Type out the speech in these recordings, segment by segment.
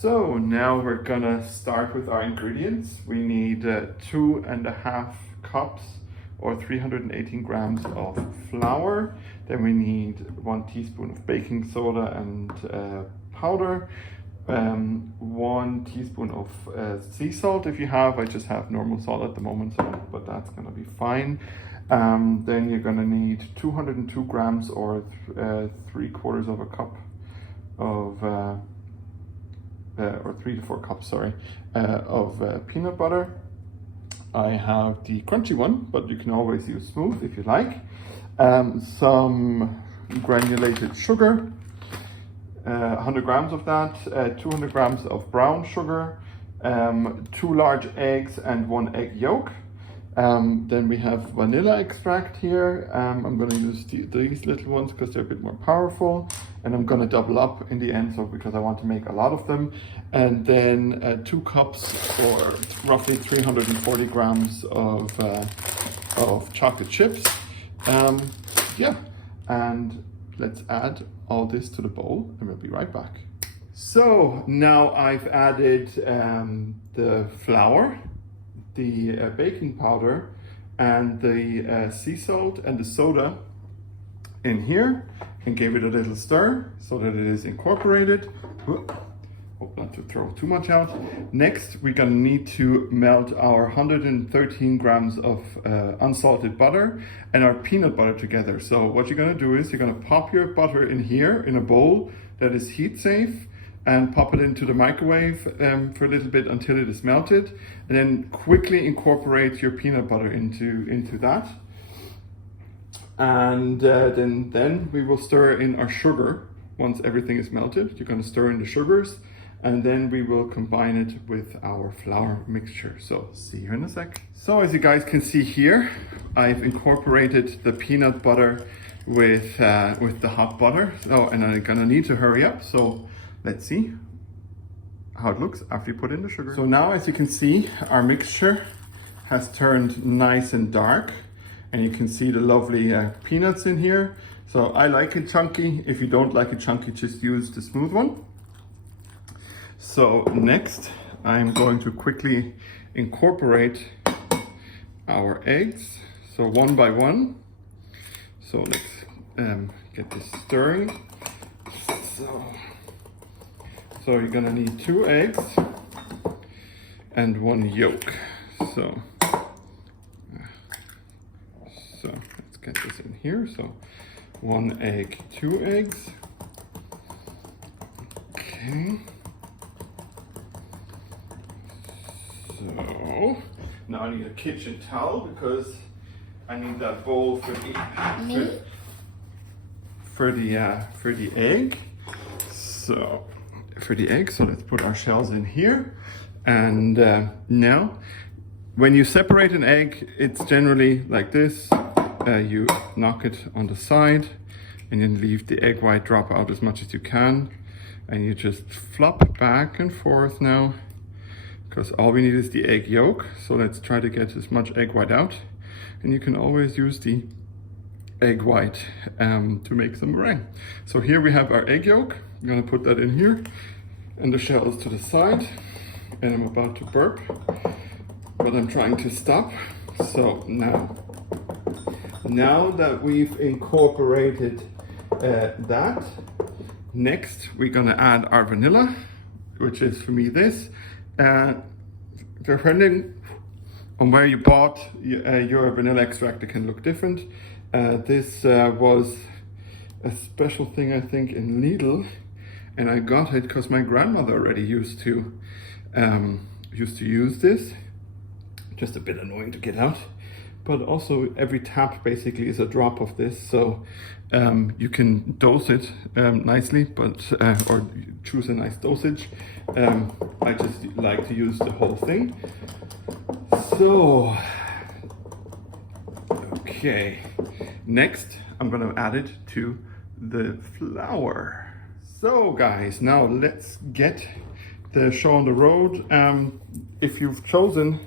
So now we're gonna start with our ingredients. We need 2.5 cups or 318 grams of flour. Then we need 1 teaspoon of baking soda and powder, 1 teaspoon of sea salt if you have. I just have normal salt at the moment, but that's gonna be fine. Then you're gonna need 202 grams or 3/4 of a cup of or 3 to 4 cups, sorry, of peanut butter. I have the crunchy one, but you can always use smooth if you like. Some granulated sugar, 100 grams of that, 200 grams of brown sugar, 2 large eggs and 1 egg yolk. Then we have vanilla extract here. I'm going to use these little ones because they're a bit more powerful, and I'm going to double up in the end, so because I want to make a lot of them. And then 2 cups or roughly 340 grams of chocolate chips. Yeah, and let's add all this to the bowl and we'll be right back. So now I've added the flour, the baking powder, and the sea salt and the soda in here, and gave it a little stir so that it is incorporated. Hope not to throw too much out. Next, we're gonna need to melt our 113 grams of unsalted butter and our peanut butter together. So what you're gonna do is you're gonna pop your butter in here in a bowl that is heat safe, and pop it into the microwave for a little bit until it is melted, and then quickly incorporate your peanut butter into that. And then we will stir in our sugar. Once everything is melted, you're going to stir in the sugars, and then we will combine it with our flour mixture. So see you in a sec. So as you guys can see here, I've incorporated the peanut butter with the hot butter. So, and I'm gonna need to hurry up. So let's see how it looks after you put in the sugar. So now, as you can see, our mixture has turned nice and dark, and you can see the lovely peanuts in here. So I like it chunky. If you don't like it chunky, just use the smooth one. So next, I'm going to quickly incorporate our eggs. So one by one. So let's get this stirring. So you're gonna need 2 eggs and 1 yolk. So let's get this in here. So 1 egg, 2 eggs. Okay. So now I need a kitchen towel because I need that bowl for the egg. So let's put our shells in here. And now, when you separate an egg, it's generally like this. You knock it on the side and then leave the egg white drop out as much as you can. And you just flop back and forth now, because all we need is the egg yolk. So let's try to get as much egg white out. And you can always use the egg white to make some meringue. So here we have our egg yolk. I'm gonna put that in here, and the shells to the side. And I'm about to burp, but I'm trying to stop. So now that we've incorporated that, next we're gonna add our vanilla, which is for me this. Depending on where you bought your vanilla extract, it can look different. This was a special thing, I think, in Lidl, and I got it because my grandmother already used to use this. Just a bit annoying to get out, but also every tap basically is a drop of this, so you can dose it nicely, but or choose a nice dosage. I just like to use the whole thing. So okay, next I'm gonna add it to the flour. So guys, now let's get the show on the road. If you've chosen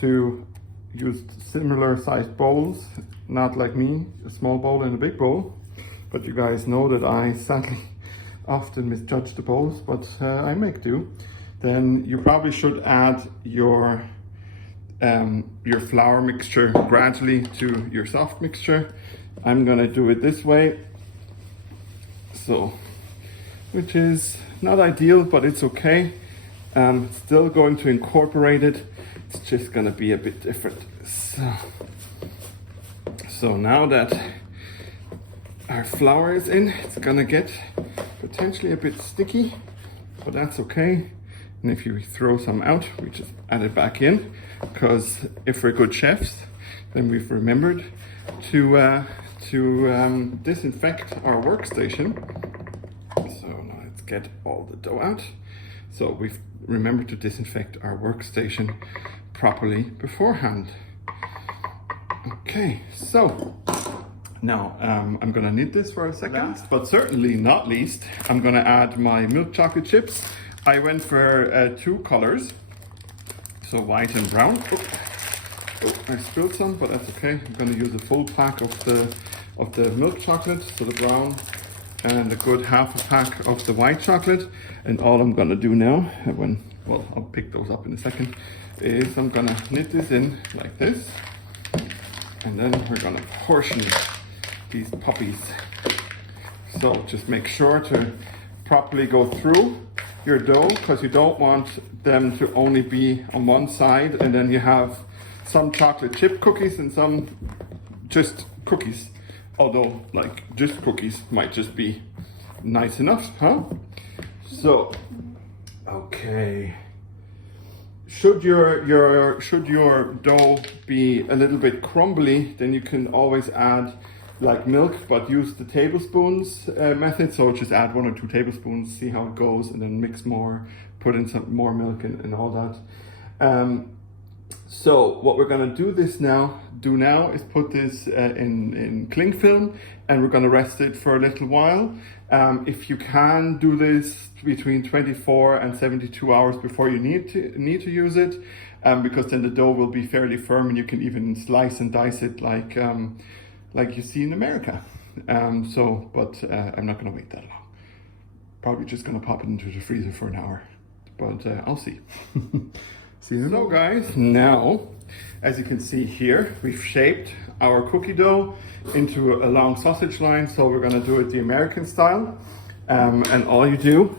to use similar sized bowls, not like me, a small bowl and a big bowl, but you guys know that I sadly often misjudge the bowls, but I make do. Then you probably should add your flour mixture gradually to your soft mixture. I'm gonna do it this way, so, which is not ideal, but it's okay. Still going to incorporate it. It's just gonna be a bit different. So now that our flour is in, it's gonna get potentially a bit sticky, but that's okay. And if you throw some out, we just add it back in, because if we're good chefs, then we've remembered to disinfect our workstation. So now let's get all the dough out. So we've remembered to disinfect our workstation properly beforehand. Okay, so now I'm gonna knead this for a second. Last but certainly not least, I'm gonna add my milk chocolate chips. I went for 2 colors, so white and brown. Oh, I spilled some, but that's okay. I'm going to use a full pack of the milk chocolate, so the brown, and a good half a pack of the white chocolate. And all I'm going to do now, well, I'll pick those up in a second, is I'm going to knit this in like this, and then we're going to portion these puppies. So just make sure to properly go through your dough, because you don't want them to only be on one side and then you have some chocolate chip cookies and some just cookies. Although, like, just cookies might just be nice enough, huh? So, okay. Should your dough be a little bit crumbly, then you can always add like milk, but use the tablespoons method. So just add 1 or 2 tablespoons, see how it goes, and then mix more, put in some more milk and all that. So what we're gonna do now is put this in cling film, and we're gonna rest it for a little while. If you can do this between 24 and 72 hours before you need to use it, because then the dough will be fairly firm, and you can even slice and dice it like you see in America. I'm not gonna wait that long. Probably just gonna pop it into the freezer for an hour, but I'll see. See you. So guys, now, as you can see here, we've shaped our cookie dough into a long sausage line. So we're gonna do it the American style. And all you do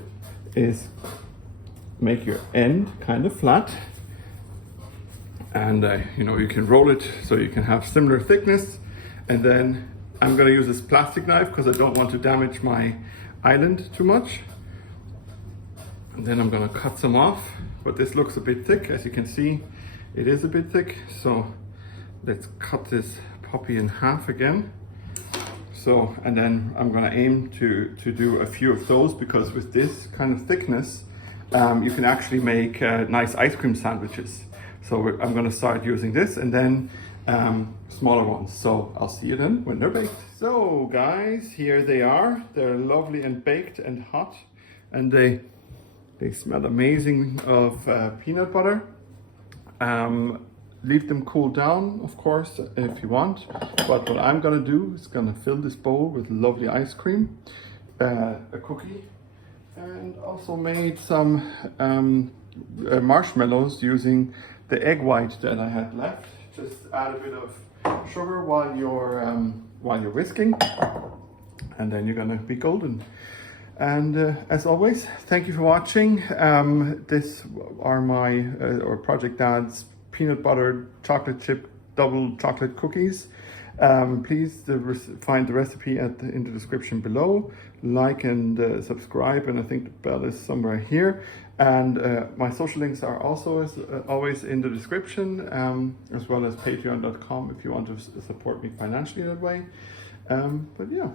is make your end kind of flat. And you can roll it so you can have similar thickness. And then I'm gonna use this plastic knife because I don't want to damage my island too much. And then I'm gonna cut some off, but this looks a bit thick. As you can see, it is a bit thick. So let's cut this puppy in half again. So, and then I'm gonna aim to do a few of those, because with this kind of thickness, you can actually make nice ice cream sandwiches. So I'm gonna start using this, and then smaller ones. So I'll see you then when they're baked. So guys, here they are. They're lovely and baked and hot, and they smell amazing of peanut butter. Leave them cool down, of course, if you want. But what I'm gonna do is gonna fill this bowl with lovely ice cream, a cookie, and also made some marshmallows using the egg white that I had left. Just add a bit of sugar while you're whisking, and then you're gonna be golden. And as always, thank you for watching. This are my or Project Dad's peanut butter chocolate chip double chocolate cookies. Please find the recipe in the description below. Like and subscribe, and I think the bell is somewhere here. And my social links are also always in the description, as well as patreon.com if you want to support me financially that way. But yeah,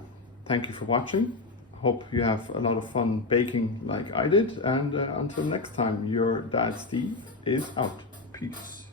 thank you for watching. Hope you have a lot of fun baking like I did. And until next time, your dad Steve is out. Peace.